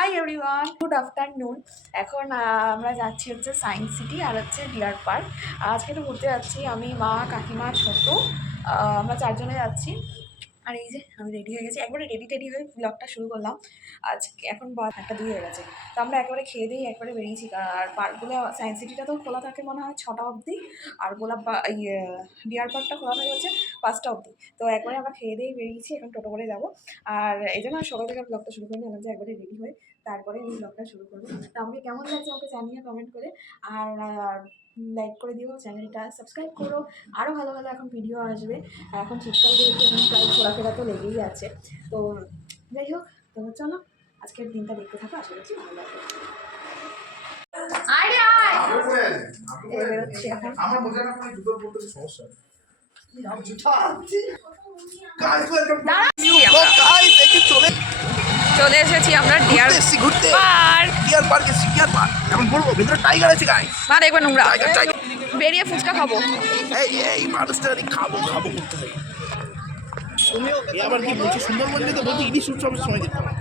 Hi everyone, good afternoon. এখন আমরা যাচ্ছি হচ্ছে সায়েন্স সিটি আর হচ্ছে ডিয়ার পার্ক। আজকে একটু ঘুরতে যাচ্ছি আমি, মা, কাকিমা, ছোট, আমরা চারজনে যাচ্ছি। আর এই যে আমি রেডি হয়ে গেছি, একবারে রেডি হয়ে ব্লগটা শুরু করলাম। আজকে এখন 1:02 হয়ে গেছে, তো আমরা একবারে খেয়ে দিয়ে একবারে বেরিয়েছি। আর পার্কগুলো সায়েন্স সিটিটা তো খোলা থাকে মনে হয় 6টা অবধি, আর ডিয়ার পার্কটা খোলা থাকে হচ্ছে 5টা অবধি। তো একবারে আমরা খেয়ে দিয়েই বেরিয়েছি, এখন টোটো করে যাবো। আর এই জন্য সকাল থেকে ব্লগটা শুরু করিনি, আমরা যে একবারে রেডি হয়ে তারপরে এই ব্লগটা শুরু করবো। তো আমাকে কেমন লাগছে আমাকে জানিয়ে কমেন্ট করে, আর লাইক করে দিও, চ্যানেলটা সাবস্ক্রাইব করো। আরও ভালো ভালো এখন ভিডিও আসবে। এখন শীতকাল যেহেতু এখন প্রায় ঘোরাফেরা তো লেগেই আছে। তো যাই হোক, তো চলো আজকের দিনটা দেখতে থাকো, আশা করছি ভালো লাগবে। চলে এসেছি আমরা ডিয়ার পার্ক। এখন বলবো ভিতরে টাইগার আছে গাইস। মা দেখবে নোংরা, বেরিয়ে ফুচকা খাবো। এই মানুষটা খাবো করতে হয়। তুমিও আবার কি বলছো? সুন্দরবন যেতে বলতে ইলিশ উৎসবের সময় যেতে হবে।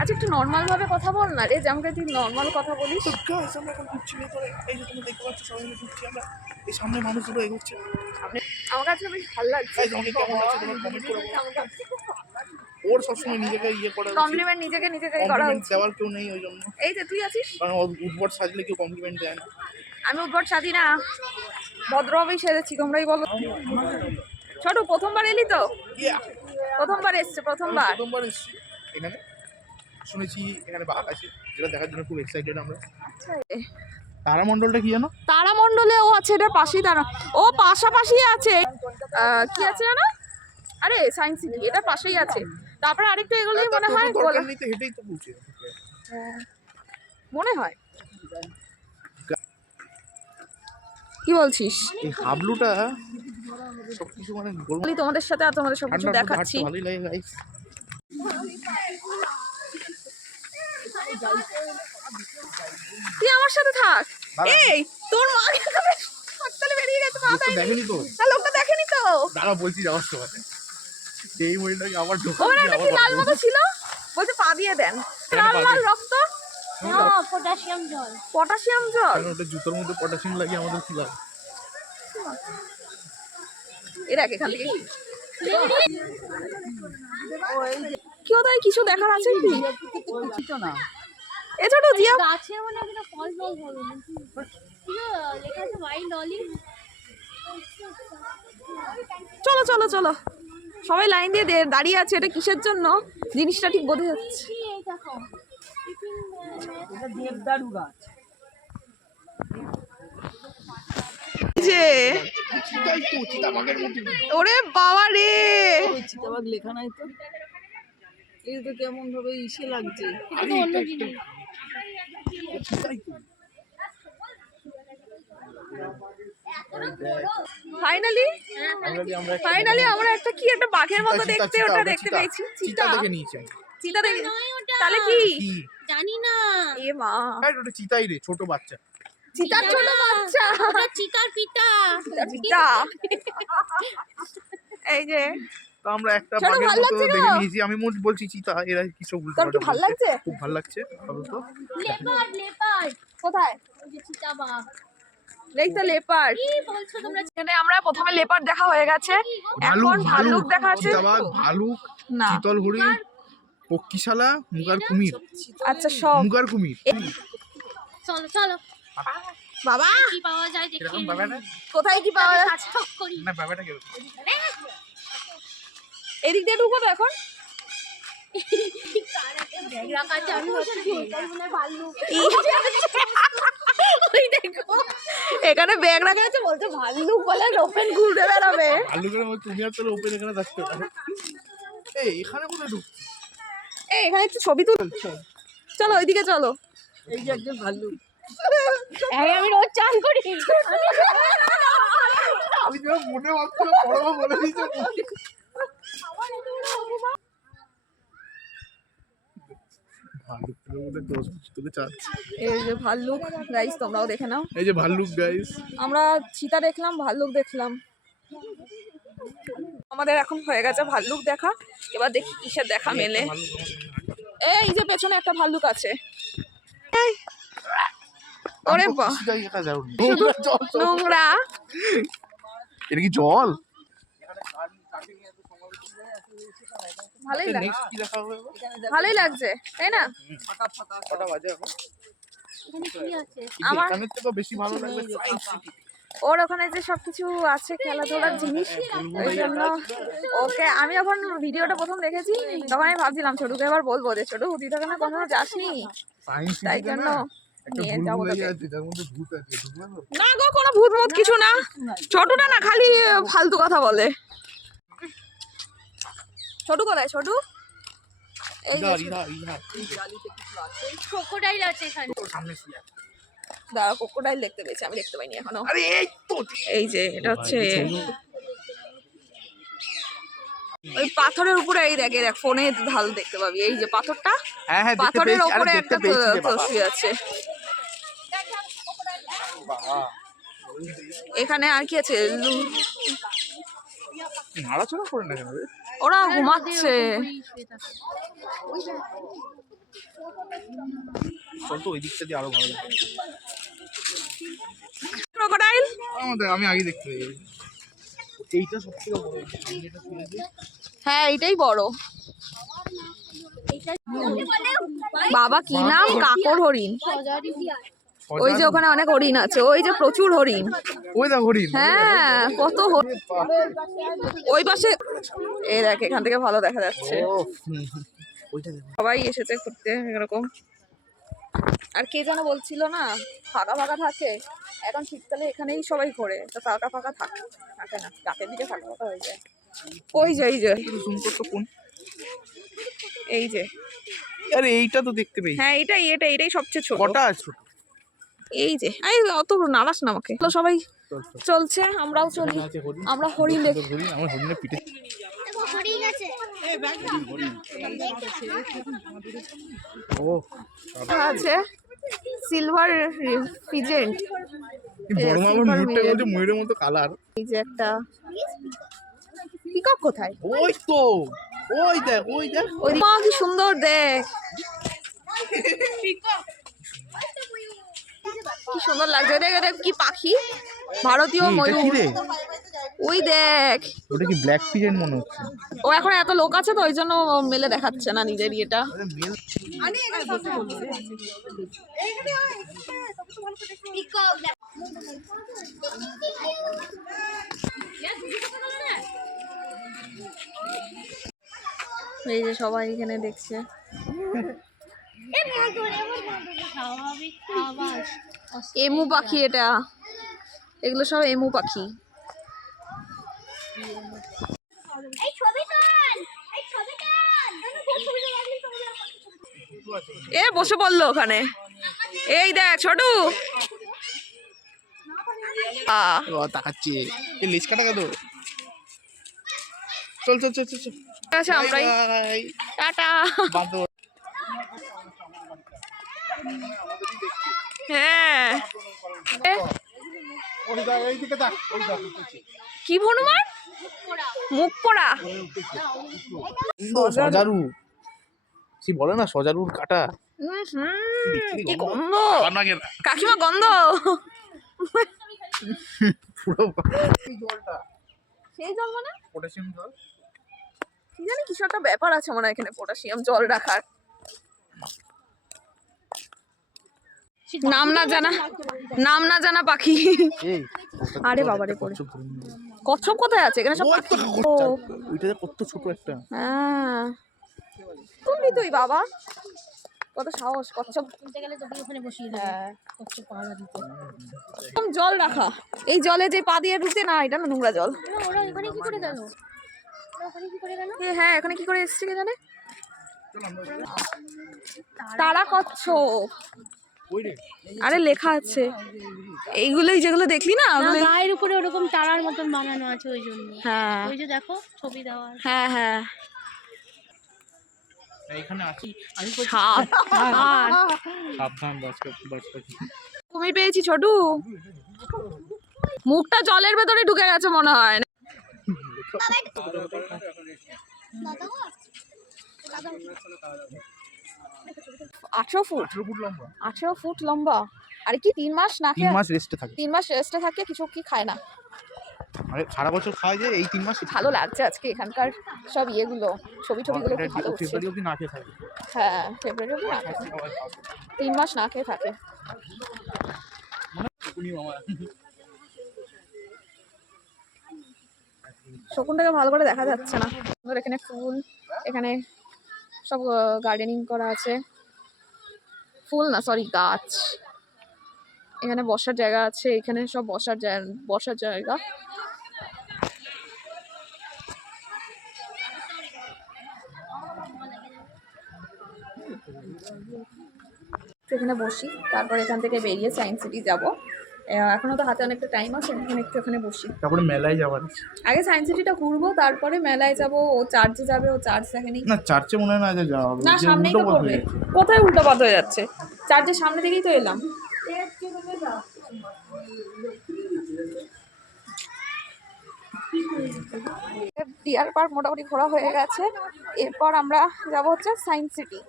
আচ্ছা একটু নর্মাল ভাবে কথা বল না রে, যেমন তুই নর্মাল কথা বলিস। তো গাইস আমরা এখন ঘুরছি ভেতরে, এই যে তুমি দেখতে পাচ্ছ সবাই মিলে ঘুরছি আমরা। এই সামনে মানুষগুলো এগোচ্ছে। আমার কাছে বেশ ভালো লাগছে। গাইস আমাকে কেমন লাগছে তোমার কমেন্ট করো। ওর সবসময় নিজেকে করা কমপ্লিমেন্ট নিজেকে করা উচিত, দেওয়ার কেউ নেই ওই জন্য। এই যে তুই আছিস, কারণ উদ্ভট সাজলে কেউ কমপ্লিমেন্ট দেয় না। আমি উদ্ভট সাজি না, ভদ্রভাবেই সেজেছি, তোমরাই বলো। ছোট প্রথমবার এলি তো? প্রথমবার এসছি এখানে, শুনেছি এখানে বাঘ আছে, যেটা দেখার জন্য খুব এক্সাইটেড আমরা। তারামণ্ডলটা কি জানো? তারামণ্ডলে ও আছে, এটার পাশেই তারা, ও পাশাপাশি আছে। কি আছে জানো? আরে সায়েন্স সিটি এটা পাশেই আছে। তারপরে আরেকটু এগুলোই মনে হয় হেঁটেই তো পৌঁছে মনে হয়। কি বলছিস? এই হাবলুটা সবকিছু মানে বলি তোমাদের সাথে, আর তোমাদের সবকিছু দেখাচ্ছি। ভালোই লাগে গাইস। তুই আমার সাথে থাক। এই তোর মা হাসপাতালে বেরিয়ে গেছে, মা তাই দেখেনি তো? না, লোকটা দেখেনি তো। দাঁড়া বলছি যাওয়ার সময় এই মহিলাকে আবার ওরা নাকি লাল মতো ছিল, বলছে পা দিয়ে দেন। লাল রক্ত, পটাশিয়াম জল। ওটা জুতোর মধ্যে পটাশিয়াম লাগে, আমাদের কি লাভ? এরা এখান থেকে কেউ তাই কিছু দেখার আছে কি? না এছাড়া জিয়া গাছের মনে একটা ফল ফল হবে লেখা আছে ওয়াইল্ড অলিভ। চলো চলো চলো, সবাই লাইন দিয়ে দাঁড়িয়ে আছে, এটা কিসের জন্য জিনিসটা ঠিক বোঝা যাচ্ছে। দেবদারু গাছ। যে ওরে বাবা রে, চিতাবাঘ লেখা নাই তো, এই তো কেমন ভাবে ইসে লাগছে। অন্য জিনিস ফাইনালি আমরা একটা কি একটা বাঘের মতো দেখতে ওটা দেখতে পেয়েছি। চিতা দেখে নিয়েছি। চিতা দেখে তাহলে কি জানি না। এ মা, ওটা চিতাই রে, ছোট বাচ্চা। চিতার ছোট বাচ্চা, চিতার পিতা। চিতা। এই যে তো আমরা একটা বাঘের মতো দেখে নিয়েছি। আমি বলছি চিতা, এরা কি সব উল্টো পাল্টা ভালো লাগছে, খুব ভালো লাগছে। বলো তো লেপার্ড কোথায়? ওই যে চিতাবাঘ। দেখতে লেপার্ড কি বলছো তোমরা? এখানে আমরা প্রথমে লেপার্ড দেখা হয়ে গেছে, এখন ভাল্লুক দেখা আছে। চিতাবাঘ, ভালুক, না চিতল হরিণ, পক্ষীশালা, মুগার কুমির। আচ্ছা সব মুগার কুমির। চলো চলো বাবা কি পাওয়া যায় দেখি। এরকম বাবাটা কোথায় কি পাওয়া যায়? সার্থক করি না, বাবাটা কি? এদিক দিয়ে ঢুকবো তো এখন। ব্যাগ রাখা আছে, আমি ভাবছি ভাল্লুক। ওই দেখো এখানে ব্যাগ রাখা আছে, বলছে ভাল্লুক বলে ওপেন ঘুরে বেড়াবে। ভাল্লুকের মধ্যে তুমি আর তোর ওপেন এখানে থাকতে পারো। এই এখানে কোথায় ঢুকছিস? এই এখানে একটু ছবি তুল, চলো ওইদিকে চলো। এই যে একজন ভাল্লুক, আমি রোজ চান করি। আমি যা মনে ভাবছি বড় বলে দিয়েছে। এই যে ভাল্লুক গাইস, তোমরাও দেখে নাও। এই যে ভাল্লুক গাইস, আমরা চিতা দেখলাম, ভাল্লুক দেখলাম। আমাদের এখন হয়ে গেছে ভাল্লুক দেখা, এবার দেখি কিসের দেখা মেলে। এই যে পেছনে একটা ভাল্লুক আছে। ওরে বাহ, শুধু নোংরা। এটা কি জল? ভালোই লাগছে, নেক্সট কি দেখা হবে? ভালোই লাগছে তাই না? কটা বাজে এখন? এখানে কি আছে? আমার এখানের থেকে বেশি ভালো লাগবে সায়েন্স সিটি। ওর ওখানে যে সবকিছু আছে খেলাধুলার জিনিস, ওই জন্য ওকে আমি যখন ভিডিওটা প্রথম দেখেছি তখন আমি ভাবছিলাম ছোটুকে এবার বলবো যে ছোটু তুই তো এখানে কখনো যাসনি, সায়েন্স তাই সিটি জন্য একটা নিয়ে যাবো ভুলভুলাইয়া তোকে। আছে যার মধ্যে ভূত আছে, ঢুকবে তো? না গো, কোনো ভূত মত কিছু না, ছোটুটা না খালি ফালতু কথা বলে। ছোটু কোথায়? ছোটু এই যে ইধর ইধর ক্রোকোডাইল আছে এখানে। তোর সামনে শুয়ে আছে। দাঁড়া, ক্রোকোডাইল দেখতে পেয়েছি, আমি দেখতে পাইনি এখনো। আরে এই তো এই যে এটা হচ্ছে ওই পাথরের উপরে, এই দেখ ফোনে ঢাল দেখতে পাবি, এই যে পাথরটা, হ্যাঁ হ্যাঁ দেখতে পাথরের পেয়েছি। আরে উপরে দেখতে একটা পেয়েছি রে বাবা। শুয়ে আছে। বাবা এখানে আর কি আছে? নাড়াচড়া করে না কেন রে? ওরা ঘুমাচ্ছে। চল তো ওই দিকটা দিয়ে আরো ভালো লাগে। ক্রোকোডাইল আমি আগে দেখতে পেয়েছি। এইটা সবথেকে বড়, এটা শুনেছি। হ্যাঁ এইটাই বড়। বাবা কি নাম? কাকর হরিণ। ওই যে ওখানে অনেক হরিণ আছে, ওই যে প্রচুর হরিণ। ওই দেখ হরিণ। হ্যাঁ কত হরিণ। ওই পাশে এই দেখ, এখান থেকে ভালো দেখা যাচ্ছে। ও ওইটা দেখ। সবাই এসেছে ঘুরতে এরকম। আর কে যেন বলছিল না ফাঁকা ফাঁকা থাকে, এখন শীতকালে এখানেই সবাই ঘোরে, তো ফাঁকা ফাঁকা থাকে না, রাতের দিকে ফাঁকা ফাঁকা হয়ে যায়। ওই যে এই যে জুম করতে কোন? এই যে, আরে এইটা তো দেখতে পেয়েছি। হ্যাঁ এটাই সবচেয়ে ছোট। কটা আছে ছোট? এই যে এই অত নাড়াস না আমাকে। তো সবাই চল চল। চলছে, আমরাও চলি। আছে হরিণ। আমরা হরিণ দেখি। হরিণ, আমার হরিণের পিঠে। দেখো হরিণ আছে। ও আছে সিলভার পিজেন্ট। কি বড় মামার মুখটা বলছে ময়ূরের মতো কালার। এই যে একটা পিকক কোথায়? ওই তো ওই দেখ ওই মা কি সুন্দর দেখ, কি সুন্দর লাগছে। দেখ দেখ কি পাখি, ভারতীয় ময়ূর। ওই দেখ, ওটা কি ব্ল্যাক পিজেন্ট মনে হচ্ছে? ও এখন এত লোক আছে তো ওই জন্য মেলে দেখাচ্ছে না নিজের ইয়েটা। এই যে সবাই এখানে দেখছে। স্বাভাবিক আওয়াজ। এমু পাখি এটা, এগুলো সব এমু পাখি। এই ছবি তোল, এই ছবি তোল। এ বসে পড়লো ওখানে। এই দেখ ছোটু, তাকাচ্ছে। এই লেজ কাটা কত? চল চল চল চল চল। আচ্ছা আমরাই বাই। টাটা। বাঁদর। হ্যাঁ ওই দেখ এইদিকে দেখ, ওই দেখ। কি হনুমান? মুখ পোড়া। সজারু। সে বলে না সজারুর কাটা। কি গন্ধ, বানাগে না। কাকিমা গন্ধ। পুরো এই জলটা সেই জল মানে পটাশিয়াম জল। কি জানি কিছু একটা ব্যাপার আছে মনে হয় এখানে পটাশিয়াম জল রাখার। নাম না জানা পাখি। এই আরে বাবারে পড়ে। কচ্ছপ কোথায় আছে এখানে? সব পাখি। ও ওইটা কত ছোট একটা। হ্যাঁ তুই বাবা, কত সাহস কচ্ছপ। কিনতে গেলে তোকে ওখানে বসিয়ে দেবে। হ্যাঁ কচ্ছপ পাহারা দিতে। এরকম জল রাখা, এই জলে যে পা দিয়ে ঢুকতে না, এটা না নোংরা জল। ওরা এখানে কি করে গেল? ওরা ওখানে কি করে গেল? হ্যাঁ এখানে কি করে এসছে কে জানে। তারা কচ্ছপ। ওই রে আরে লেখা আছে এইগুলোই যেগুলো দেখলি না না, ওগুলোই। গায়ের উপরে ওরকম তারার মতন বানানো আছে ওই জন্য। হ্যাঁ ওই যে দেখো ছবি দেওয়া আছে। হ্যাঁ হ্যাঁ এখানে আছি। সাপ। আর সাবধান বাস পাখি। কুমির পেয়েছি ছোটু, মুখটা জলের ভেতরে ঢুকে গেছে মনে হয়। 18 ফুট 18 ফুট লম্বা। 18 ফুট লম্বা। আরে কি 3 মাস না 3 খেয়ে মাস রেস্টে থাকে। 3 মাস রেস্টে থাকে, কিছু কি খায় না। আরে সারা বছর খাওয়া যায়, এই 3 মাস ভালো লাগছে আজকে এখানকার সব ইয়েগুলো, ছবি টবিগুলো খুব ভালো উঠছে। ফেব্রুয়ারি অবধি না খেয়ে থাকে। হ্যাঁ ফেব্রুয়ারি অবধি না খেয়ে থাকে, 3 মাস না খেয়ে থাকে। শকুনটাকে ভালো করে দেখা যাচ্ছে না। এখানে ফুল, এখানে সব গার্ডেনিং করা আছে, ফুল না সরি গাছ। এখানে বসার জায়গা আছে, এখানে সব বসার জায়গা। এখানে বসি, তারপর এখান থেকে বেরিয়ে সায়েন্স সিটি যাবো। এখনো তো হাতে অনেকটা টাইম আছে, এখানে একটু এখানে বসি। তারপরে মেলায় যাবার। আগে সায়েন্স সিটিটা ঘুরবো, তারপরে মেলায় যাবো। ও চার্চে যাবে, ও চার্চ দেখেনি। না চার্চে মনে হয় না যে যাওয়া হবে। না সামনেই তো পড়বে। কোথায় উল্টো পথ হয়ে যাচ্ছে? চার্চের সামনে থেকেই তো এলাম। ডিয়ার পার্ক মোটামুটি ঘোরা হয়ে গেছে। এরপর আমরা যাব হচ্ছে সায়েন্স সিটি।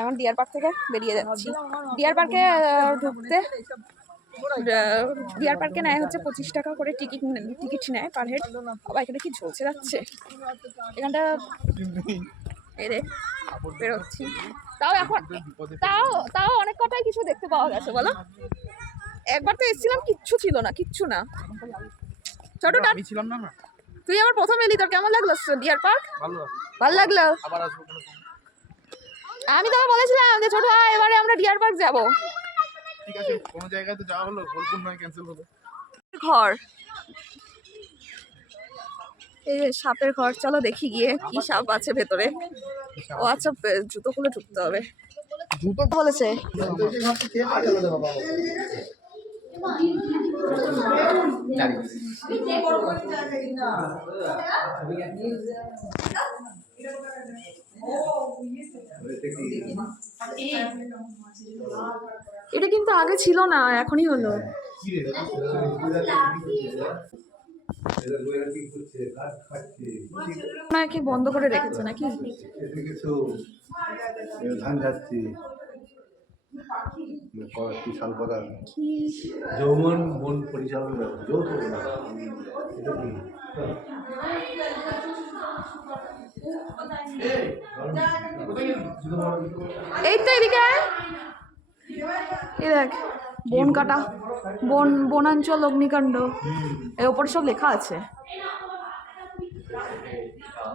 এখন ডিয়ার পার্ক থেকে বেরিয়ে যাচ্ছি। ডিয়ার পার্কে ঢুকতে ডিয়ার পার্কে নেয় হচ্ছে 25 টাকা করে টিকিট নেয় পার হেড। আবার এখানে কি ঝলসে যাচ্ছে এখানটা, এরে বেরোচ্ছি। তাও এখন তাও অনেক কটাই কিছু দেখতে পাওয়া গেছে বলো। একবার তো এসেছিলাম, কিচ্ছু ছিল না, কিচ্ছু না। ছোটটা আমি ছিলাম না না। তুই আবার প্রথম এলি, তোর কেমন লাগলো ডিয়ার পার্ক? ভালো লাগলো। আবার আসবো কোনো সময়। আমি তো বলেছিলাম যে ছোট এবারে আমরা ডিয়ার পার্ক যাব। ঠিক আছে, কোন জায়গায় তো যাওয়া হলো, বোলপুর নয় ক্যান্সেল হলো। ঘর, এই যে সাপের ঘর। চলো দেখি গিয়ে কি সাপ আছে ভেতরে। ও আচ্ছা, জুতো খুলে ঢুকতে হবে। জুতো বলেছে এটা কিন্তু আগে ছিল না, এখনই হলো। না কি বন্ধ করে রেখেছে নাকি? ধান যাচ্ছি বিশাল প্রধান যৌবন বন পরিচালনা যৌথ এটা কি? এই তো এদিকে এই দেখ, বন কাটা, বনাঞ্চল অগ্নিকাণ্ড, এর উপরে সব লেখা আছে।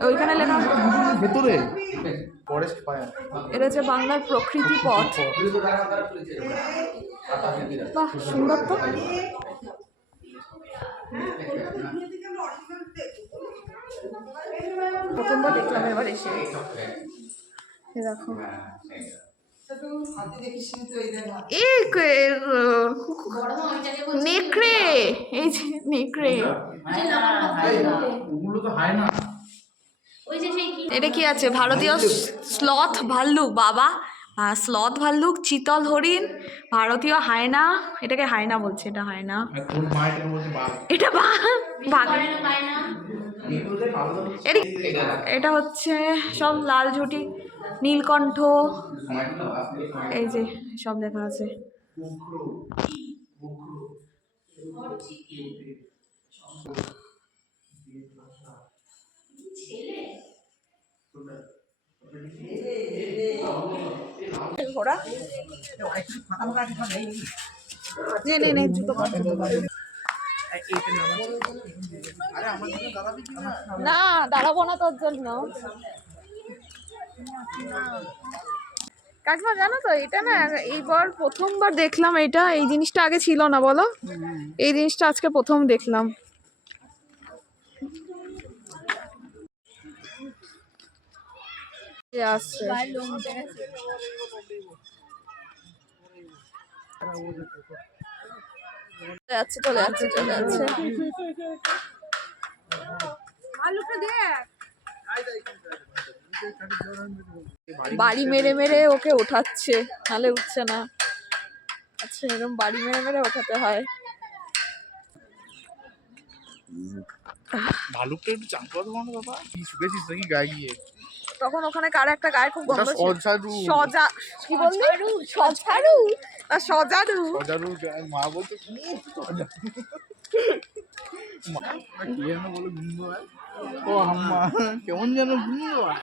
ওইখানে লেখা ভেতরে ফরেস্ট ফায়ার। এটা হচ্ছে বাংলার প্রকৃতি পথ। বাহ সুন্দর তো। প্রথমবার দেখলাম এবার এসে। দেখো নেকড়ে, এই যে নেকড়ে। এটা কি আছে? ভারতীয় স্লথ ভাল্লুক, বাবা স্লথ ভাল্লুক, চিতল হরিণ, ভারতীয় হায়না। এটাকে হায়না বলছে, এটা হায়না, এটা বাঘ। এটা হচ্ছে সব লাল ঝুটি, নীলকণ্ঠ, এই যে সব লেখা আছে। ঘোড়া নে জুতো না, দাঁড়াবো না তোর জন্য। কাকিমা জানো তো এটা না, এইবার প্রথমবার দেখলাম এটা। এই জিনিসটা আগে ছিল না বলো, এই জিনিসটা আজকে প্রথম দেখলাম। আসছে চলে যাচ্ছে বাড়ি মেরে মেরে ওকে ওঠাচ্ছে, নালে উঠছে না। আচ্ছা এরকম বাড়ি মেরে মেরে ওঠাতে হয়। ভালুকটা একটু চান করা দেবো না বাবা, কি শুকেছিস নাকি গায়ে গিয়ে? তখন ওখানে কার একটা গায়ে খুব গন্ধ ছিল। সজারু সজা কি বললি? সজারু না সজারু? সজারু মা বলছে কি মা কি যেন বলে গন্ধ হয়। ও আম্মা কেমন যেন গন্ধ হয়।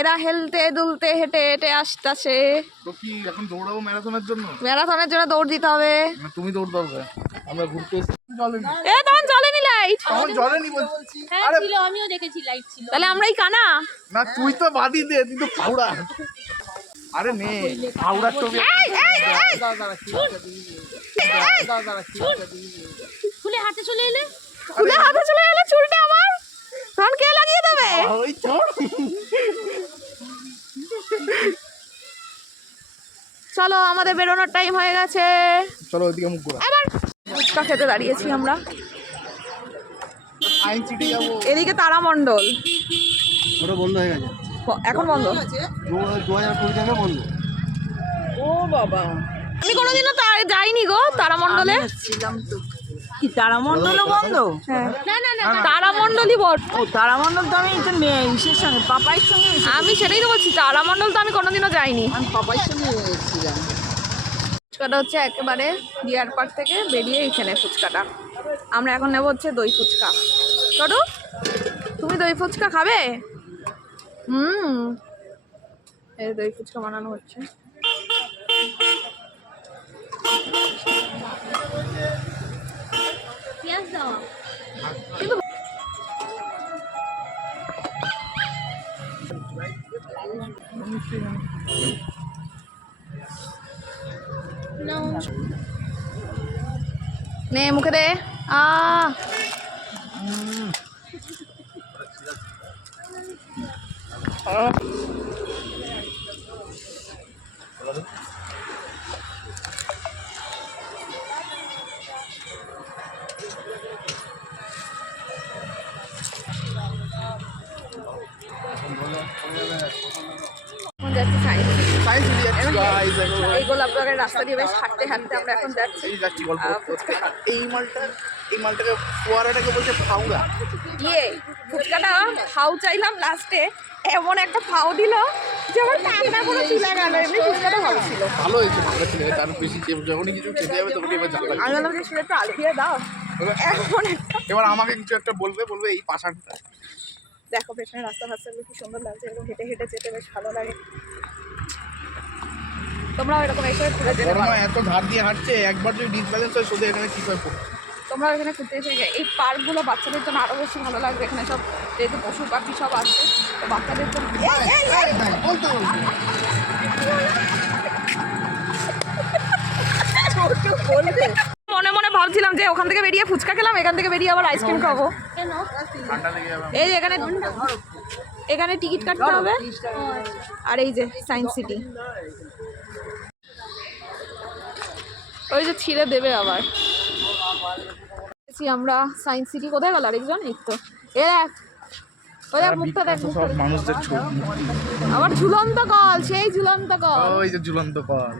এরা হেলতে দুলতে হেঁটে হেঁটে আসতেছে। তো কি এখন দৌড়াবো ম্যারাথনের জন্য? ম্যারাথনের জন্য দৌড় দিতে হবে। তুমি দৌড় দাও। আমরা ঘুরতে এসেছি জলেনি। তখন জ্বলেনি লাইট। তখন জলেনি বলছি। হ্যাঁ ছিল, আমিও দেখেছি লাইট ছিল। তাহলে আমরাই কানা। না তুই তো বাদি দে, তুই তো পাউড়া। আরে নে পাউড়ার ছবি। খুলে হাতে চলে এলে চুলটা আমার তখন কে লাগিয়ে দেবে? ওই চল চলো আমাদের বেরোনোর টাইম হয়ে গেছে। চলো ওইদিকে মুখ ঘোরা। এবার ফুচকা খেতে দাঁড়িয়েছি আমরা। সায়েন্স সিটি যাবো। এদিকে তারামণ্ডল ওটা বন্ধ হয়ে গেছে এখন বন্ধ। 2020 থেকে বন্ধ। ও বাবা, আমি কোনোদিনও যাইনি গো তারামণ্ডলে। ছিলাম তো। কি তারামণ্ডলও বন্ধ? হ্যাঁ না না না তারামণ্ডলই বট। ও তারামণ্ডল তো আমি তো ইসের সঙ্গে পাপাইয়ের সঙ্গে আমি সেটাই তো বলছি, তারামণ্ডল তো আমি কোনোদিনও যাইনি। আমি পাপাইয়ের সঙ্গে এসেছিলাম। ফুচকাটা হচ্ছে একেবারে ডিয়ার পার্ক থেকে বেরিয়ে এখানে ফুচকাটা। আমরা এখন নেবো হচ্ছে দই ফুচকা। ছোটু তুমি দই ফুচকা খাবে? এই দই ফুচকা বানানো হচ্ছে। পেঁয়াজ দাও। নাও নে মুখে দে। এখন যাচ্ছি সাইন্স সায়েন্স সিটি যাচ্ছি গাইস। এই গোলাপবাগের রাস্তা দিয়ে বেশ হাঁটতে হাঁটতে আমরা এখন যাচ্ছি। এই যাচ্ছি গল্প করতে। আর এই মালটাকে ফোয়ারাটাকে বলছে ফাউরা। ফুচকাটা ফাউ চাইলাম, লাস্টে এমন একটা ফাউ দিল যে আমার টাকনা করে তুলে গেল। এমনি ফুচকাটা ভালো ছিল। ভালো হয়েছে, ভালো ছিল। তার বেশি যখনই কিছু খেতে যাবে তখন এবার ঝাল লাগবে। আমি বললাম যে একটু আলু দিয়ে দাও। এমন একটা এবার আমাকে কিছু একটা বলবে এই পাশানটা। দেখো পেছনে রাস্তা ফাস্তাগুলো কি সুন্দর লাগছে, এরকম হেঁটে হেঁটে যেতে বেশ ভালো লাগে। তোমরাও এরকম এসে ঘুরে যেতে বড় পারো। মা এত ধার দিয়ে হাঁটছে, একবার যদি ডিসব্যালেন্স হয় সোজা এখানে ঠিক হয়ে পড়বে। তোমরাও এখানে ঘুরতে এসে এই পার্কগুলো বাচ্চাদের জন্য আরও বেশি ভালো লাগবে। এখানে সব যেহেতু পশু পাখি সব আছে, তো বাচ্চাদের জন্য বলতে মনে মনে ভাবছিলাম যে ওখান থেকে বেরিয়ে ফুচকা খেলাম, এখান থেকে বেরিয়ে আবার আইসক্রিম খাবো। কেন? ঠান্ডা লেগে যাবে। এই যে এখানে টিকিট কাটতে হবে। আর এই যে সায়েন্স সিটি, ওই যে ছিঁড়ে দেবে আবার। আমরা সায়েন্স সিটি কোথায় গেল আরেকজন? এই তো এ দেখ, ওই দেখ মুখটা দেখ, সব মানুষদের ছবি। আবার ঝুলন্ত কল, সেই ঝুলন্ত কল। ওই যে ঝুলন্ত কল।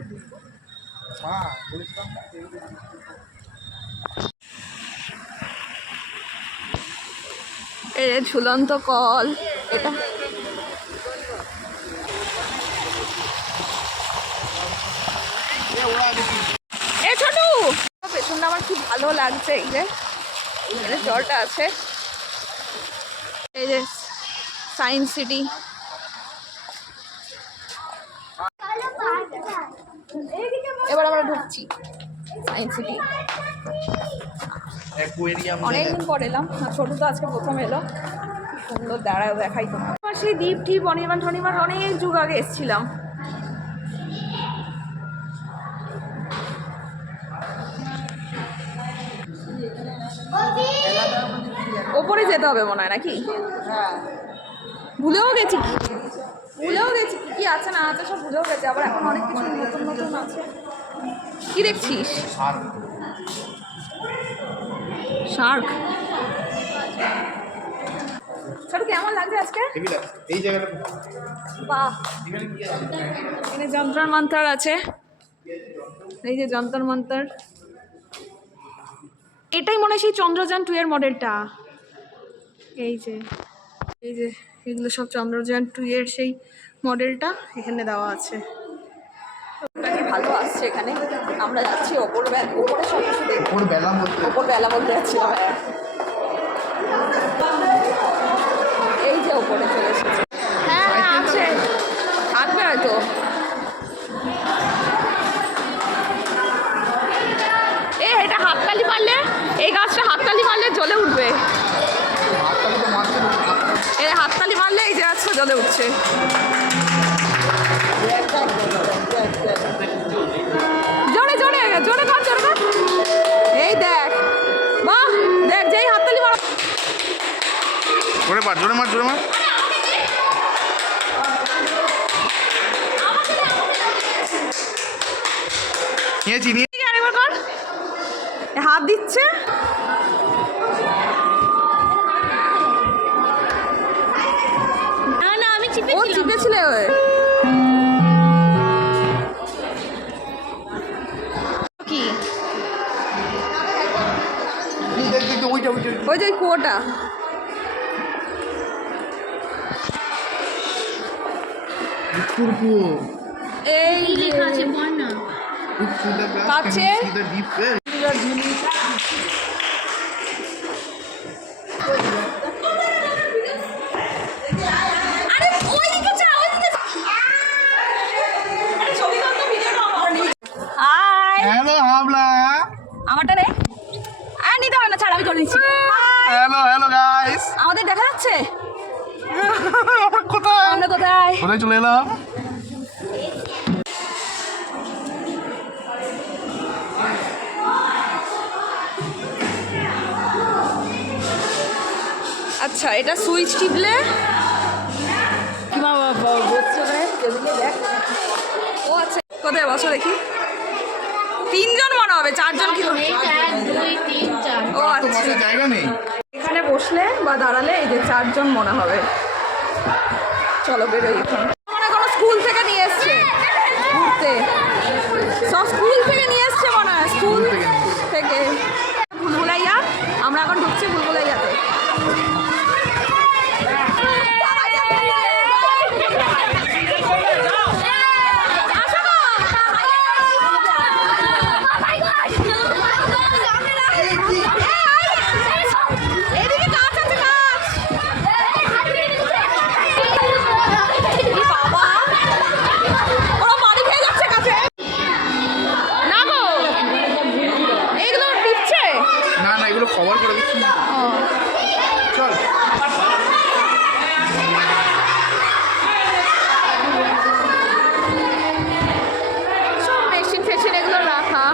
এ ঝুলন্ত কল এটা। এ ছোটু, পেছনটা আমার খুব ভালো লাগছে। এই যে এখানে জলটা আছে, এই যে সায়েন্স সিটি। এবার আমরা ঢুকছি সায়েন্স সিটি। অনেকদিন পর এলাম, ছোট তো আজকে প্রথম এলো। সুন্দর দাঁড়ায় দেখাই তোমার। সেই দ্বীপ টিপ অনির্বাণ টনির্বাণ অনেক যুগ আগে এসেছিলাম। ওপরে যেতে হবে মনে হয় নাকি? ভুলেও গেছি কি আছে না আছে সব ভুলেও গেছি। আবার এখন অনেক কিছু নতুন নতুন আছে। কি দেখছিস? শার্ক। শার্ক কেমন লাগছে আজকে? এই জায়গাটা বাহ, এখানে যন্তর মন্তর আছে। এই যে যন্তর মন্তর, এটাই মনে হয় সেই চন্দ্রযান 2 এর মডেলটা। এই যে এগুলো সব চন্দ্রযান 2 এর সেই মডেলটা এখানে দেওয়া আছে। ভালো আসছে এখানে। আমরা যাচ্ছি ওপরে সব কিছু দেখবো। ওপর বেলা বলতে যাচ্ছিলাম। এই যে ওপরে চলে এসেছে। হ্যাঁ হ্যাঁ আছে, থাকবে হয়তো। এটা হাততালি মারলে, এই গাছটা হাততালি মারলে জ্বলে উঠবে। এই হাততালি মারলে এই যে গাছটা জ্বলে উঠছে। জোরে জোরে জোরে কর, জোরে কর। এই দেখ, বাহ দেখ, যেই হাততালি মার। জোরে মার, জোরে মার, জোরে মার। নিয়েছি, নিয়ে আরেকবার কর। হাত দিচ্ছে। না না আমি ও চিপেছিলে ওই কি ওই যে কুয়োটা। এই কি লেখা আছে পড় না। কাছে হ্যালো হাবলা। আমারটা রে নিতে হবে না, ছাড় আমি করে নিচ্ছি। Hello hello guys. আমাদের দেখা যাচ্ছে কোথায়? আমরা কোথায়? কোথায় চলে এলাম? আচ্ছা, এটা সুইচ টিপলে ও আচ্ছা, কোথায় বসো দেখি। 3 জন মনে হবে, 4 জন কি হবে? 1 2 3 4 ও আচ্ছা, জায়গা নেই এখানে বসলে বা দাঁড়ালে এই যে 4 জন মনে হবে। চলো বেরোই এখন। মনে কোনো স্কুল থেকে নিয়ে এসছে ঘুরতে, সব স্কুল থেকে নিয়ে এসছে মনে হয়, স্কুল থেকে। ভুলভুলাইয়া, আমরা এখন ঢুকছি ভুলভুলাইয়াতে। এদিকে গাছ আছে, গাছ। বাবা, ওরা বাড়ি খেয়ে যাচ্ছে কাছে। না গো, এইগুলো টিপছে। না না, এগুলো খবর করে দিচ্ছি। চল। সব মেশিন ফেশিন এগুলো রাখা।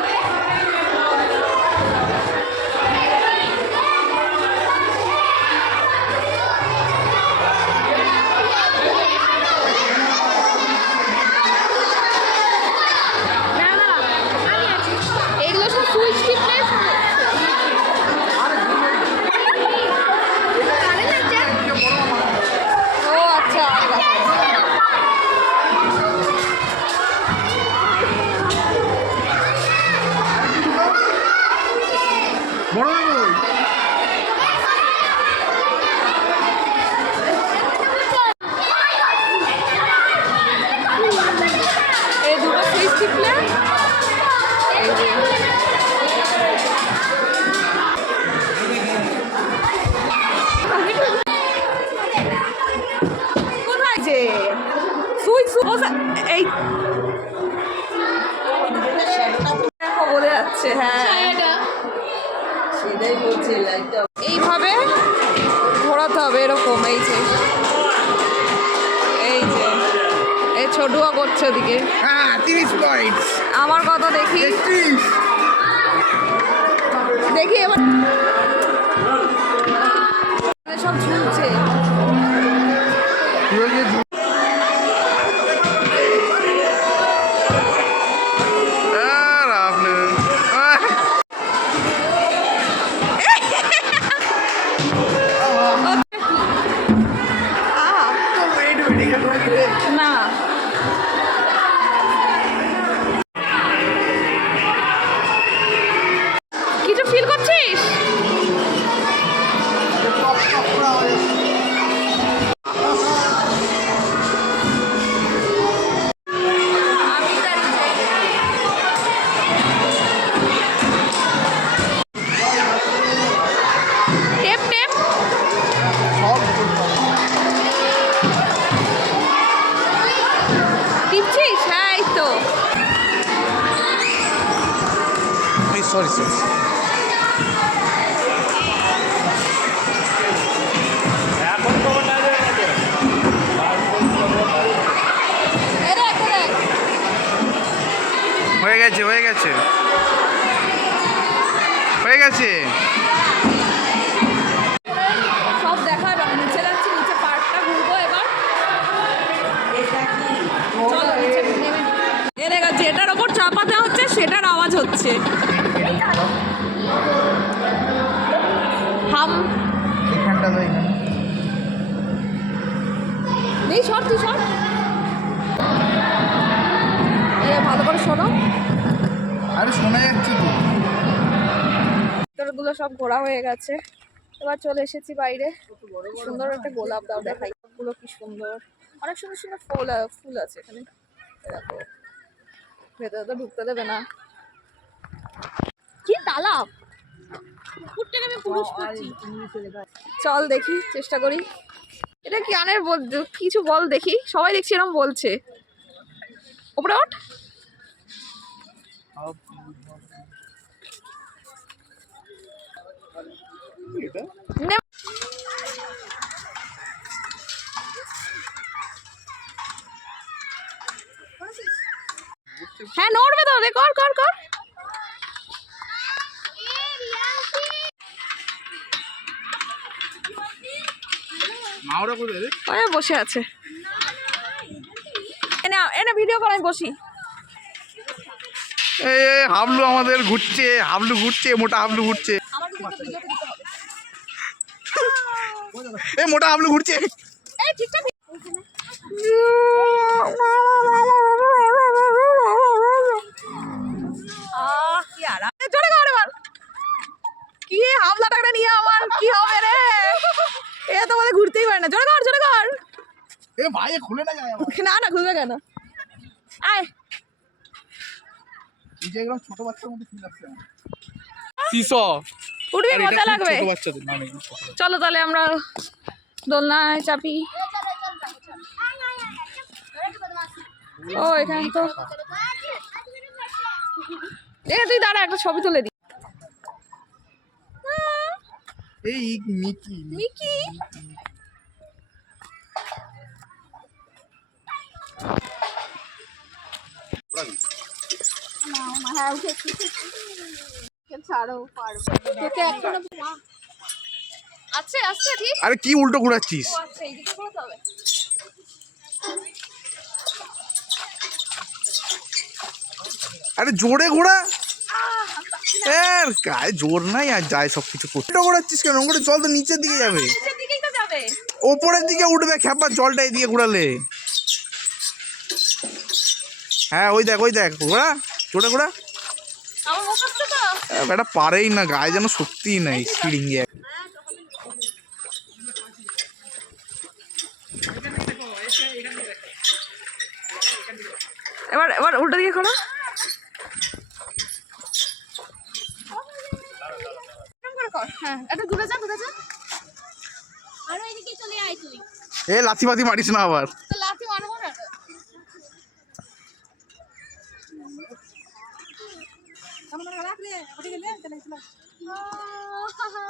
না না আমি আছি। এগুলো সব সুইচ টিপলে ও আচ্ছা। বড় বাবু। এই দুটো সুইচ টিপলে এই যে কোথায় যে সুইচ এই দেখো বলে যাচ্ছে। হ্যাঁ এটা সেটাই বলছি, লাইটটা এইভাবে ঘোরাতে হবে এরকম। এই যে এই যে এই ছোটুয়া করছে ওদিকে। হ্যাঁ, 30 পয়েন্টস। আমার কথা দেখি, 30। দেখি এবার সব ঝুলছে। তুই ওই যে আর আপনি না কিছু ফিল করছিস? দেখেছিস? হ্যাঁ এই তো। সরি সরি হয়ে গেছে হয়ে গেছে হয়ে গেছে। সব দেখা এবার নিচে যাচ্ছি, নিচে পার্কটা ঘুরবো এবার। চলো নিচে নেমে। এ দেখা যেটার ওপর চাপাতে হচ্ছে সেটার আওয়াজ হচ্ছে। হাম এখানটা তো এখানে নেই, সর তুই সর। ভালো করে শোনো। আরে শোনা যাচ্ছে তো। ভিতরগুলো সব ঘোরা হয়ে গেছে, এবার চলে এসেছি বাইরে। সুন্দর একটা গোলাপ দাও দেখাই, গুলো কি সুন্দর, অনেক সুন্দর সুন্দর ফুল আছে এখানে। দেখো ভেতরে তো ঢুকতে দেবে না। কি তালাব, কুকুরটাকে আমি পুরুষ করছি। চল দেখি, চেষ্টা করি। এটা কি আনের কিছু বল দেখি, সবাই দেখছি এরকম বলছে। ওপরে ওঠ। নে- হ্যাঁ নড়বে তো, রে কর কর কর। মা ওরা কোথায় রে? ওরা বসে আছে। এনে এনে ভিডিও করে আমি বসি। এই হাবলু আমাদের ঘুরছে, হাবলু ঘুরছে, মোটা হাবলু ঘুরছে। এই মোটা হাবলু ঘুরছে। এই ঠিকঠাক কি আরাম, জোরে কর এবার। কি হাবলাটাকে নিয়ে আমার কি হবে রে, এ তো বলে ঘুরতেই পারে না। জোরে কর জোরে কর। এ ভাই খুলে না যায় আমার। না না খুলবে কেন, আয়। এই যে একদম ছোট বাচ্চার মতো ফিল আসছে আমার। সিসো উঠবি, মজা লাগবে। ছোট বাচ্চাদের নাম এগুলো। চলো তাহলে আমরা দোলনায় চাপি। ও এখানে তো তুই দাঁড়া, একটা ছবি তুলে দি। এই মিকি মিকি হ্যাঁ উঠেছি, ছাড়ো পারবো তোকে এখনো। আচ্ছা আচ্ছা ঠিক। আরে কি উল্টো ঘুরাচ্ছিস? ও আচ্ছা এইদিকে ঘোরাতে হবে। আরে জোরে ঘোরা। এর গায়ে জোর নাই আর যায় সব কিছু করতে। উল্টো ঘোরাচ্ছিস কেন? ওটা জল তো নিচের দিকে যাবে। নিচের দিকেই তো যাবে। ওপরের দিকে উঠবে খ্যাপা, জলটা এদিকে ঘোরালে। হ্যাঁ ওই দেখ ঘোরা, জোরে ঘোরা। আমার মুখ আসছে তো। এটা পারেই না, গায়ে যেন শক্তিই নাই স্পিডিংয়ে। এবার এবার উল্টো দিকে ঘোরা। হ্যাঁ এটা দূরে যা দূরে যা। আর ওইদিকে চলে আয় তুই। এ লাথি ফাতি মারিস না আবার। তো লাথি মারবো না।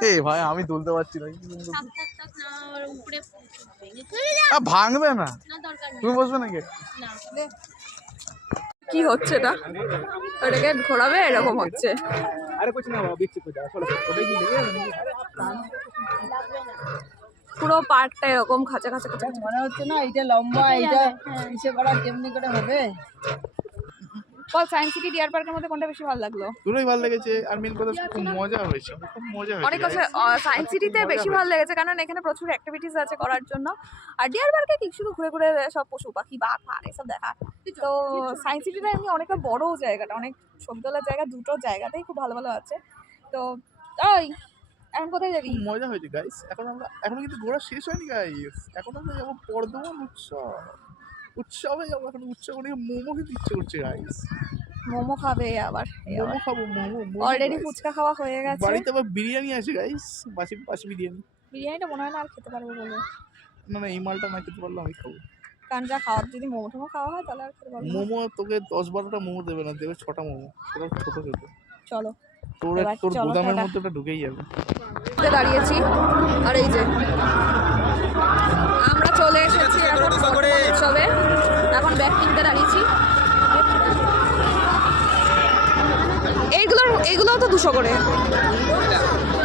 এ ভাই আমি তুলতে পারছি না। থাক থাক থাক না, ওর উপরে ভেঙে চলে যা। ভাঙবে না, না দরকার নেই। তুমি বসবে নাকি? না কি হচ্ছে এটা, ওটাকে ঘোরাবে এরকম হচ্ছে। পুরো পার্কটা এরকম খাঁচা খাঁচা খাঁচা। মনে হচ্ছে না এটা লম্বা, এটা ইসে করা কেমনি করে হবে। বল সায়েন্স সিটি ডিয়ার পার্কের মধ্যে কোনটা বেশি ভালো লাগলো? দুটোই ভালো লেগেছে, আর মেন কথা খুব মজা হয়েছে, খুব মজা অনেক হয়েছে। আছে সায়েন্স সিটিতে বেশি ভালো লেগেছে কারণ এখানে প্রচুর অ্যাক্টিভিটিস আছে করার জন্য। আর ডিয়ার পার্কে কি শুধু ঘুরে ঘুরে সব পশু পাখি বাঘ ফাঘ এসব দেখা। তো সায়েন্স সিটিটা এমনি অনেকটা বড় জায়গাটা, অনেক ছবি তোলার জায়গা, দুটো জায়গাতেই খুব ভালো ভালো আছে। তো ওই এখন কোথায় যাবি? খুব মজা হয়েছে গাইস। এখন কিন্তু ঘোরা শেষ হয়নি গাইস, এখন আমরা যাবো বর্ধমান উৎসবে যাবো। এখন উৎসব নিয়ে মোমো খেতে ইচ্ছে করছে গাইস। মোমো খাবে আবার? মোমো খাবো, মোমো। অলরেডি ফুচকা খাওয়া হয়ে গেছে। বাড়িতে আবার বিরিয়ানি আছে গাইস, বাসি বিরিয়ানি। বিরিয়ানিটা মনে হয় না আর খেতে পারবো বলে। না এই মালটা না খেতে পারলে আমি খাবো। কারণ যা খাওয়ার যদি মোমো টোমো খাওয়া হয় তাহলে আর খেতে পারবো না। মোমো তোকে 10-12টা মোমো দেবে না, দেবে 6টা মোমো, সেটা ছোট ছোট। চলো তোর এবার তোর চলো, গোদামের টাটা। মধ্যে ওটা ঢুকেই যাবে। দাঁড়িয়েছি আর এই যে আমরা চলে এসেছি এখন উৎসবে, এখন ব্যাগ কিনতে দাঁড়িয়েছি। এইগুলো তো 200 করে,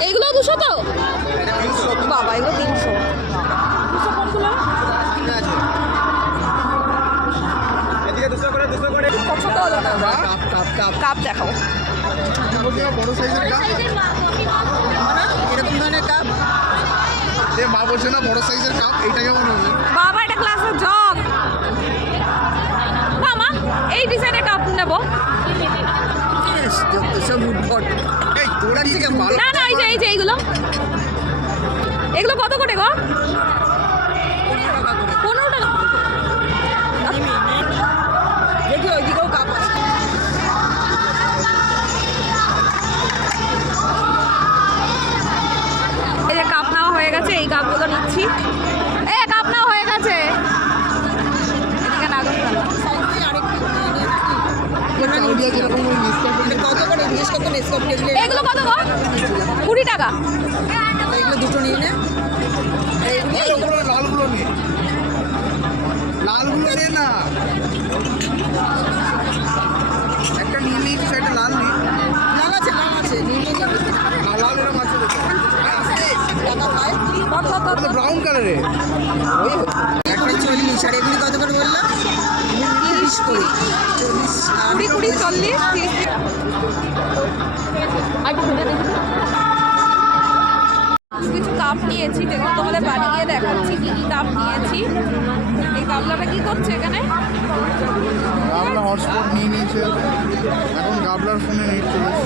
এইগুলো 200 তো বাবা, এগুলো 300। 200 কোনগুলো? পছন্দ হলো না। কাপ দেখাও। বড় সাইজের কাপ, এরকম ধরনের কাপ এ মা বলছে না বড় সাইজের কাপ, এইটা কেমন হবে? বাবা এটা গ্লাসের জগ। মামা এই ডিজাইনের কাপ নেব। সব উদ্ভট। এই তোরা থেকে ভালো না না, এই যে এইগুলো, এগুলো কত করে গো? 15 টাকা। দেখি ওইদিকেও কাপ আছে। এই যে কাপ নেওয়া হয়ে গেছে, এই কাপগুলো নিচ্ছি। কাপ নেওয়া হয়ে গেছে। এদিকে নাগরদোলা। কত করে জিজ্ঞেস করতো নেসকাফে এগুলো? এগুলো কত গো? 20 টাকা। এগুলো দুটো নিয়ে নে। লালগুলো নে, লালগুলো নে না, একটা নীল নিয়েছিস, একটা লাল নি। লাল আছে নিয়ে নে। লাল এরকম আছে টাকা পায় ব্রাউন কালারে। এগুলি 40 আর এগুলি কত করে বললাম? 30 করে। 40 আর 20, 40, 30। কিছু কাপ নিয়েছি, দেখুন তোমাদের বাড়ি গিয়ে দেখাচ্ছি কি কি কাপ নিয়েছি। এই কাপলাটা কি করছে এখানে? গাবলা হটস্পট নিয়ে নিয়েছে, এখন গাবলার ফোনে নেট চলেছে।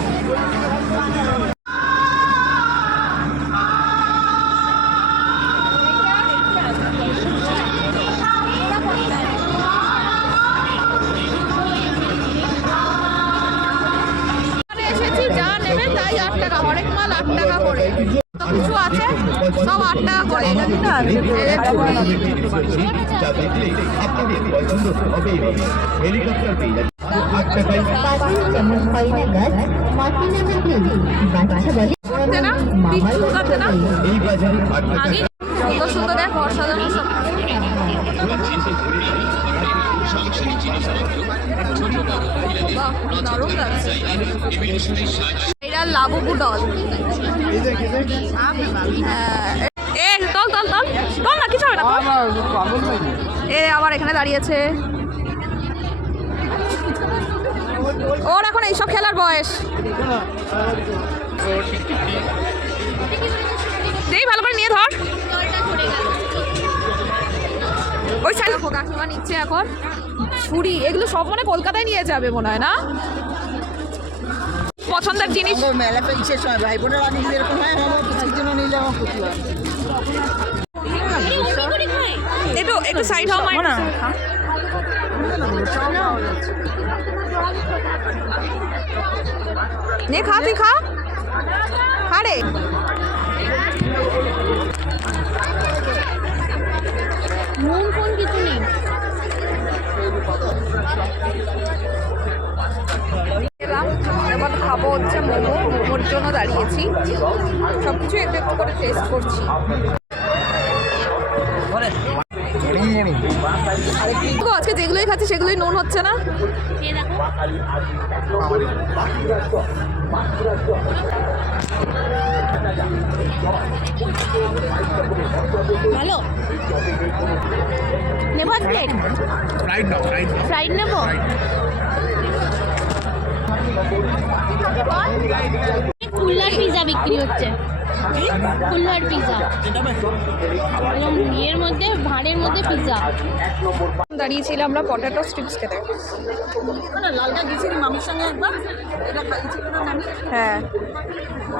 এসেছি, যা নেবে তাই 8 টাকা, হরেক মাল 8 টাকা করে। তো কিছু আছে সব 8 টাকা করে। শুনতে না, বিক্রি করতে না। আগে সুন্দর সুন্দর দেখ, অসাধারণ সব। বাহ, দারুণ লাগছে। এটা লাবুবু ডল। চল চল চল চল না, কিছু হবে না। এ আবার এখানে দাঁড়িয়েছে। ওর এখন এইসব খেলার বয়স। যেই ভালো করে নিয়ে ধর। ওই সাইড কাকিমা নিচ্ছে এখন ছুরি। এগুলো সব মানে কলকাতায় নিয়ে যাবে মনে হয় না? পছন্দের জিনিস। মেলা পেয়েছে সময় ভাই বোনের আগে এরকম হয়, আমার কিছুর জন্য নিলে আমার ক্ষতি হয়। একটু সাইড হও মাই। নে খা, তুই খা, খা রে। নুন ফোন কিছু নেই। এবার খাবো হচ্ছে মোমো। মোমোর জন্য দাঁড়িয়েছি, সব কিছু একটু একটু করে টেস্ট করছি। আজকে যেগুলোই খাচ্ছি সেগুলোই নুন হচ্ছে না। ভালো নেবো এক plate right now, right now. Fried নেবো। কুল্লার পিজা বিক্রি হচ্ছে, কুল্লার পিজা, এরকম ইয়ের মধ্যে ভাঁড়ের মধ্যে পিজা। দাঁড়িয়েছিলাম আমরা পটেটো স্টিক্স খেতে। লালটা গেছিলি মামির সঙ্গে একবার, এটা খাইয়েছিল না আমি। হ্যাঁ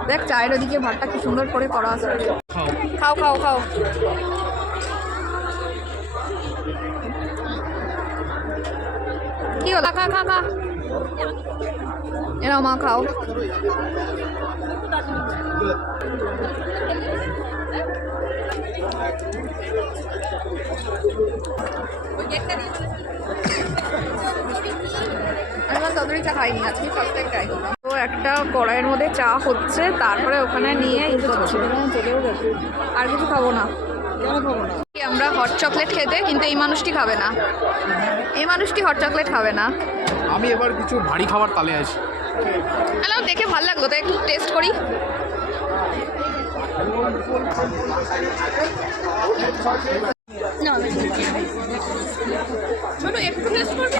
দেখ, চায়ের ওদিকে ভাতটা কি সুন্দর করে করা আছে। খাও খাও খাও। কি হলো? খা খা খা, এরা মা খাও। আমার তন্দুরি চা খাইনি, আজকে ফার্স্ট টাইম ট্রাই করলাম। তো একটা কড়াইয়ের মধ্যে চা হচ্ছে, তারপরে ওখানে নিয়ে চলেও গেছে। আর কিছু খাবো না। আমরা হট চকলেট খেতে, কিন্তু এই মানুষটি খাবে না, এই মানুষটি হট চকলেট খাবে না। আমি এবার কিছু ভারী খাবার তালে আছি। হ্যালো, দেখে ভালো লাগলো তাই একটু টেস্ট করি।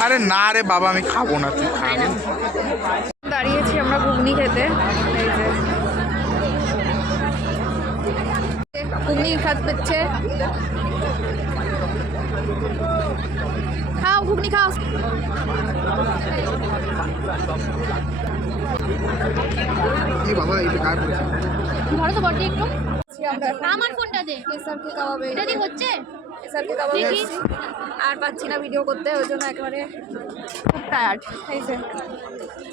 আরে না রে বাবা, আমি খাবো না, তুই খাই না। দাঁড়িয়েছি আমরা ঘুগনি খেতে, এই যে ঘুগনি খাচ্ছে। খাও ঘুগনি খাও। এই বাবা, এটা কার করেছে? ধরো তো বটে একটু। আমরা এখন আমার ফোনটা দে, এসআরকে কাবাবে, এটা দিয়ে হচ্ছে। এসআরকে কাবাবে দেখি। এসেছি। আর পাচ্ছি না ভিডিও করতে, ওই জন্য একেবারে খুব টায়ার্ড। এই যে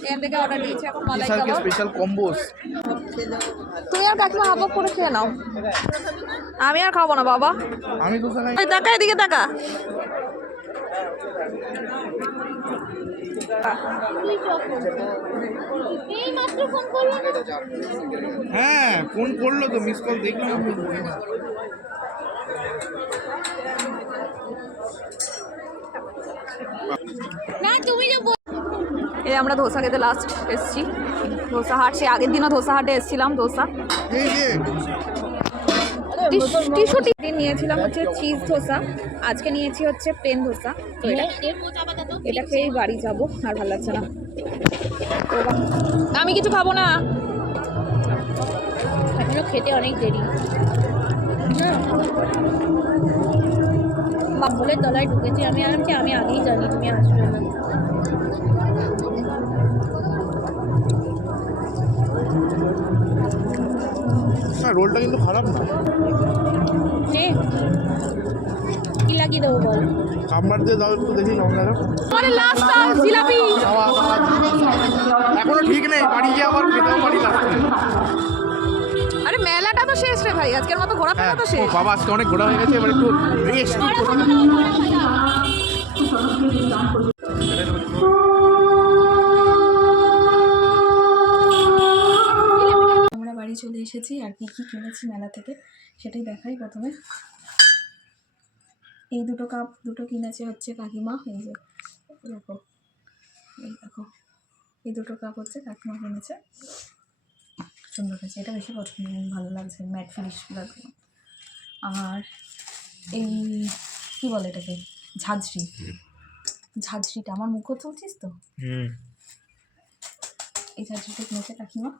এখান থেকে অর্ডার দিয়েছি এখন মালাই বিশালকে কাবাব। স্পেশাল কম্বোস। তুমি আর কাকিমা হাফ করে খেয়ে নাও, আমি আর খাবো না বাবা। আমি তো খাই। এই তাকা, এদিকে তাকা। এই মাত্র ফোন করলো না। হ্যাঁ, ফোন করলো তো, মিস কল দেখলাম আমি। না তুমি যে এই আমরা ধোসা খেতে লাস্ট এসেছি, ধোসা হাট। সে আগের দিনও ধোসা হাটে এসেছিলাম ধোসা। এই যে টিস্যু টিফিন নিয়েছিলাম হচ্ছে চিজ ধোসা, আজকে নিয়েছি হচ্ছে প্লেন ধোসা। তো এটা খেয়েই বাড়ি যাবো, আর ভালো লাগছে না। আমি কিছু খাবো না, এখনো খেতে অনেক দেরি। বাবুলের তলায় ঢুকেছি আমি, আমি আগেই জানি তুমি আসবে না। না, রোলটা কিন্তু খারাপ না। কি লাগিয়ে দেবো বল? সাম্বার দিয়ে দাও একটু, দেখি কেমন লাগে। আমাদের লাস্ট টাইম জিলাপি। এখনো ঠিক নেই, বাড়ি গিয়ে আবার খেতেও পারি লাস্টে। আরে মেলাটা তো শেষ রে ভাই, আজকের মতো ঘোরাফেরা তো শেষ। বাবা আজকে অনেক ঘোরা হয়ে গেছে, এবার একটু রেস্ট। আমরা বাড়ি চলে এসেছি, আর কি কি কিনেছি মেলা থেকে সেটাই দেখাই। প্রথমে এই দুটো কাপ দুটো কিনেছে হচ্ছে কাকিমা, এই যে দেখো, এই দেখো এই দুটো কাপ হচ্ছে কাকিমা কিনেছে, সুন্দর হয়েছে, এটা বেশি পছন্দ, ভালো লাগছে, ম্যাট ফিনিশ লাগলো। আর এই কি বলে এটাকে, ঝাঁঝরি, ঝাঁঝরিটা আমার মুখও চলছিস তো, এই ঝাঁঝরিটা কিনেছে কাকিমা।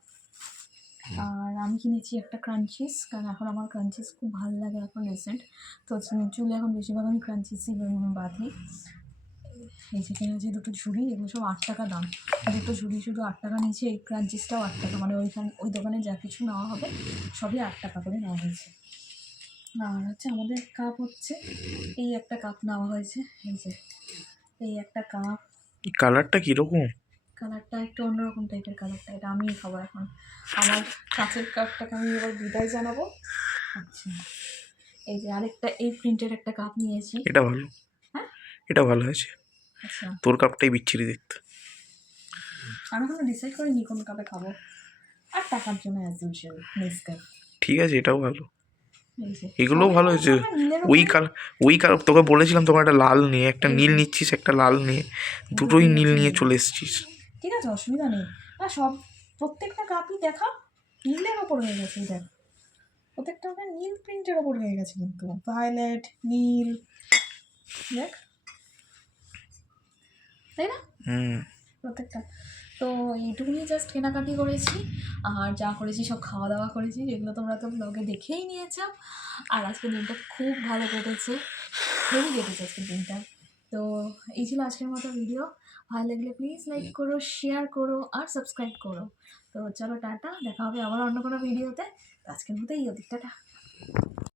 আর আমি কিনেছি একটা ক্রাঞ্চিস, কারণ এখন আমার ক্রাঞ্চিস খুব ভালো লাগে এখন রিসেন্ট, তো চুলে এখন বেশিরভাগ আমি ক্রাঞ্চিসই বাঁধি। এই যে কিনেছি দুটো ঝুড়ি, এগুলো সব 8 টাকা দাম, দুটো ঝুড়ি শুধু 8 টাকা নিয়েছে, এই ক্রাঞ্চিসটাও 8 টাকা, মানে ওই দোকানে যা কিছু নেওয়া হবে সবই 8 টাকা করে নেওয়া হয়েছে। আর হচ্ছে আমাদের কাপ হচ্ছে এই একটা কাপ নেওয়া হয়েছে, এই যে এই একটা কাপ। কালারটা কীরকম? কালারটা একটু অন্যরকম টাইপের কালারটা, এটা আমিই খাবো এখন। আমার কাঁচের কাপটাকে আমি এবার বিদায় জানাবো। আচ্ছা, এই যে আরেকটা এই প্রিন্টের একটা কাপ নিয়েছি। এটা ভালো, হ্যাঁ এটা ভালো হয়েছে। আচ্ছা, তোর কাপটাই বিচ্ছিরি দেখতে। আমি এখনো ডিসাইড করিনি কোন কাপে খাবো। আর টাকার জন্য অ্যাজ ইউজুয়াল নেসক্যাফে। ঠিক আছে, এটাও ভালো, এই যে এগুলোও ভালো হয়েছে। ওই কালার তোকে বলেছিলাম, তোকে একটা লাল নিয়ে, একটা নীল নিচ্ছিস, একটা লাল নিয়ে, দুটোই নীল নিয়ে চলে এসেছিস। ঠিক আছে, অসুবিধা নেই। আর সব প্রত্যেকটা কাপই দেখা নীলের ওপর হয়ে গেছে, দেখ প্রত্যেকটা নীল প্রিন্টের ওপর হয়ে গেছে, কিন্তু ভায়োলেট নীল, দেখ, তাই না প্রত্যেকটা। তো এইটুকুনি জাস্ট কেনাকাটি করেছি, আর যা করেছি সব খাওয়া দাওয়া করেছি, যেগুলো তোমরা তো ব্লগে দেখেই নিয়েছো। আর আজকের দিনটা খুব ভালো কেটেছে, হেভি কেটেছে আজকের দিনটা। তো এই ছিল আজকের মতো ভিডিও। ভালো লাগলে প্লিজ লাইক করো, শেয়ার করো, আর সাবস্ক্রাইব করো। তো চলো টাটা, দেখা হবে আবার অন্য কোনো ভিডিওতে। আজকের মতো এই অধিক টাটা।